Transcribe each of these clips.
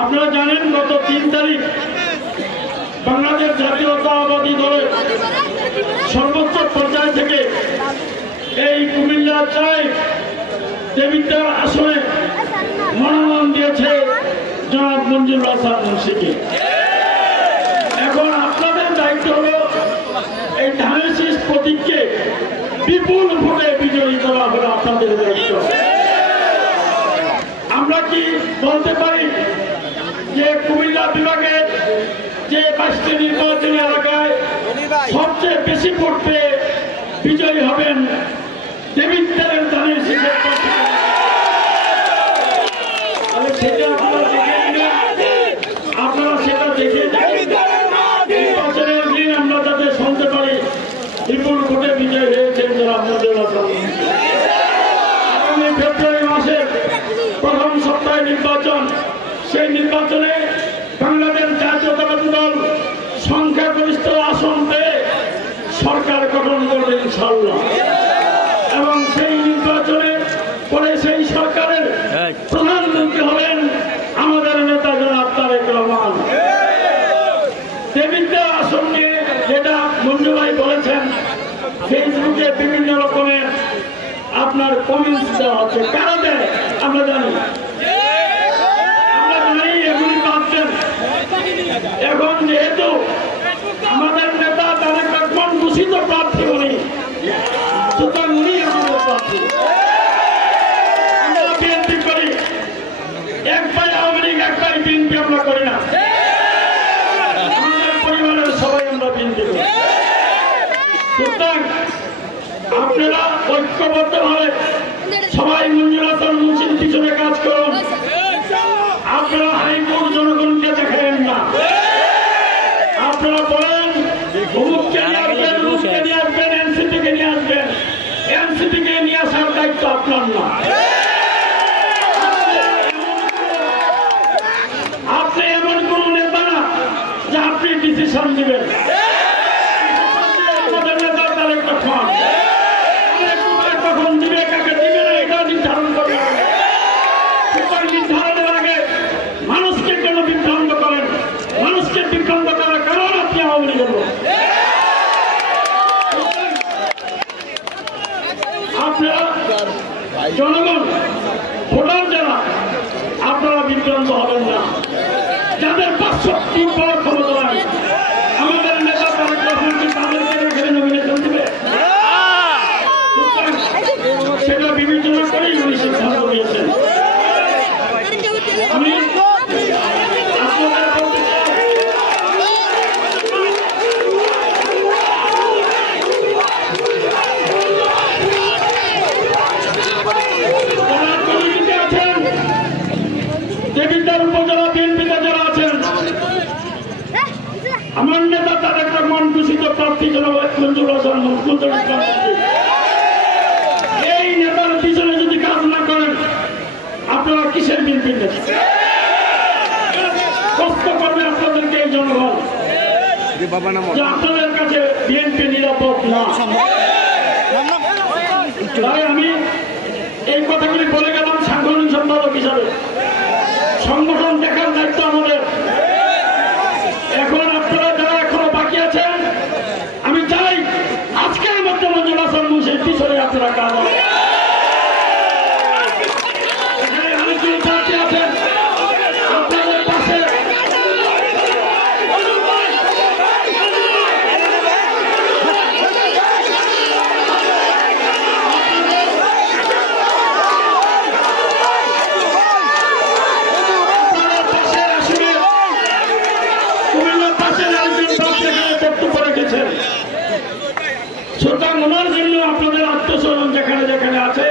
আপনারা জানেন গত 3 তারিখ বাংলাদেশ জাতীয়তাবাদী দলের সর্বোচ্চ পর্যায় থেকে এই কুমিল্লা চাই দেবিদ্বার আসনে মনোনয়ন দিয়েছে জনাব মঞ্জুরুল হাসান মুন্সিকে। এখন আপনাদের দায়িত্ব হল এই ধানের শীষ প্রতীককে বিপুল ভোটে বিজয়ী করা হলো আপনাদের দায়িত্ব। আমরা কি বলতে পারি যে কুমিল্লা বিভাগের যে 5টি নির্বাচনী এলাকায় সবচেয়ে বেশি ভোট পেয়ে বিজয়ী হবেন দেবিদ্বারের ধানের শীষের প্রতীক? আপনারা সেটা দেখে নির্বাচনের দিন আমরা যাতে শুনতে পারি বিপুল ভোটে বিজয় হয়েছেন জনাব মঞ্জুরুল হাসান। আগামী ফেব্রুয়ারি মাসের প্রথম সপ্তাহে নির্বাচন, সেই নির্বাচনে বাংলাদেশ জাতীয়তাবাদী দল সংখ্যাগরিষ্ঠ আসন পেয়ে সরকার গঠন করবে ইনশাআল্লাহ, এবং সেই নির্বাচনে পরে সেই সরকারের প্রধানমন্ত্রী হলেন আমাদের নেতা জনাব তারেক রহমান। দেবিদ্বার আসন নিয়ে যেটা মঞ্জু ভাই বলেছেন, ফেসবুকে বিভিন্ন রকমের আপনার কমেন্টস দেওয়া হচ্ছে। কারা দেয় আমরা জানি, এগুলি পাচ্ছেন। এখন যেহেতু আমাদের নেতা তারেক রহমান ঘোষিত প্রার্থী উনি, সুতরাং উনি আমাদের প্রার্থী। আমরা বিএনপি করি, এক পাই আওয়ামী লীগ এক পাই বিএনপি আমরা করি না। আমাদের পরিবারের সবাই আমরা বিএনপি করি। সুতরাং আপনারা ঐক্যবদ্ধভাবে সবাই মঞ্জুরুল হাসান মুন্সির পিছনে কাজ করুন। আপনারা হাইকোর্ট জনগণকে দেখাবেন না। আপনারা বলেন অমুককে নিয়ে আসবেন, অমুককে নিয়ে আসবেন, এনসিপিকে নিয়ে আসবেন। এনসিপিকে নিয়ে আসার দায়িত্ব আপনার না। আপনি এমন কোন নেতা না যে আপনি ডিসিশন দিবেন। আমাদের নেতা তারেক রহমান কখন দিবে, কাকে দিবে না, এটা নির্ধারণ করবে। নির্ধারণের আগে মানুষকে কেন বিভ্রান্ত করেন? মানুষকে বিভ্রান্ত করার কারণ আপনি আওয়ামী লীগের লোক। আপনারা জনগণ ভোটার যারা, আপনারা বিভ্রান্ত হবেন না। যাদের 500 পাওয়ার ক্ষমতা নাই, আমাদের নেতা তারেক রহমান কি তাদেরকে এখানে নমিনেশন দিবে? সেটা বিবেচনা করেই উনি সিদ্ধান্ত নিয়েছেন। আমি দেবিদ্বার উপজেলা বিএনপিতে যারা আছেন, আমার নেতা তারেক রহমান ঘোষিত প্রার্থী জনাব মঞ্জুরুল হাসান মুন্সি, এই নেতার পিছনে যদি কাজ না করেন আপনারা কিসের বিএনপি নেতা? কষ্ট করবে আপনাদেরকে এই জনগণ যে আপনাদের কাছে বিএনপি নিরাপদ না। তাই আমি এই কথাগুলি বলে গেলাম সাংগঠনিক সম্পাদক হিসাবে। সংগঠন দেখার দায়িত্ব আমাদের। এখন আপনারা যারা এখনো বাকি আছেন, আমি চাই আজকের মধ্যে মঞ্জুরুল হাসান মুন্সির পিছনে আপনারা কাজ করেন। সুতরাং ওনার জন্য আপনাদের আত্মস্বজন যেখানে যেখানে আছে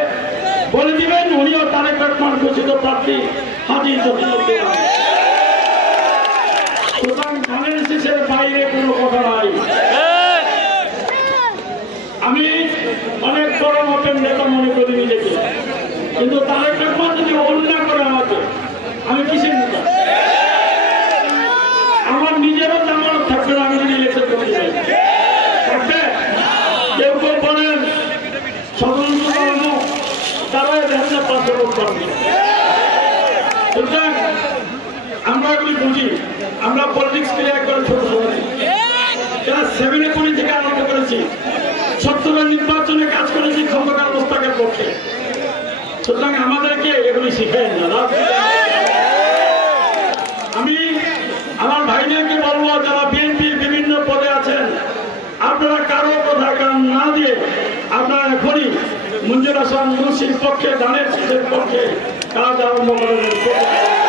বলে দিবেন উনিও তারেক রহমান ঘোষিত প্রার্থী হাজির। সুতরাং ধানের শীষের বাইরে কোনো কথা নাই। আমি অনেক বড় মাপের নেতা মনে করি নিজেকে, কিন্তু তারেক রহমান যদি অন্যায় করে আমাকে, আমি কিসের নেতা? আমার নিজেরও জামানত থাকবে না আমি যদি ইলেকশন করতে চাই। থাকবে? কেউ কেউ বলেন স্বতন্ত্র তারাই দেখা 500 ভোট পাবে। সুতরাং বুঝি, আমরা পলিটিক্স কে একবার ছোট করি, ক্লাস 7-এ পড়ি থেকে আরম্ভ করেছি, 70-এর নির্বাচনে কাজ করেছি ক্ষমতার মোস্তাকের পক্ষে। সুতরাং আমাদেরকে এগুলি শিখাই না। আমি আমার ভাইদেরকে বলবো, যারা বিএনপির বিভিন্ন পদে আছেন, আপনারা কারো কথা কান না দিয়ে আপনারা এখনই মঞ্জুর হাসান মুন্সির পক্ষে, ধানের শীষের পক্ষে কাজ আরম্ভ করেন।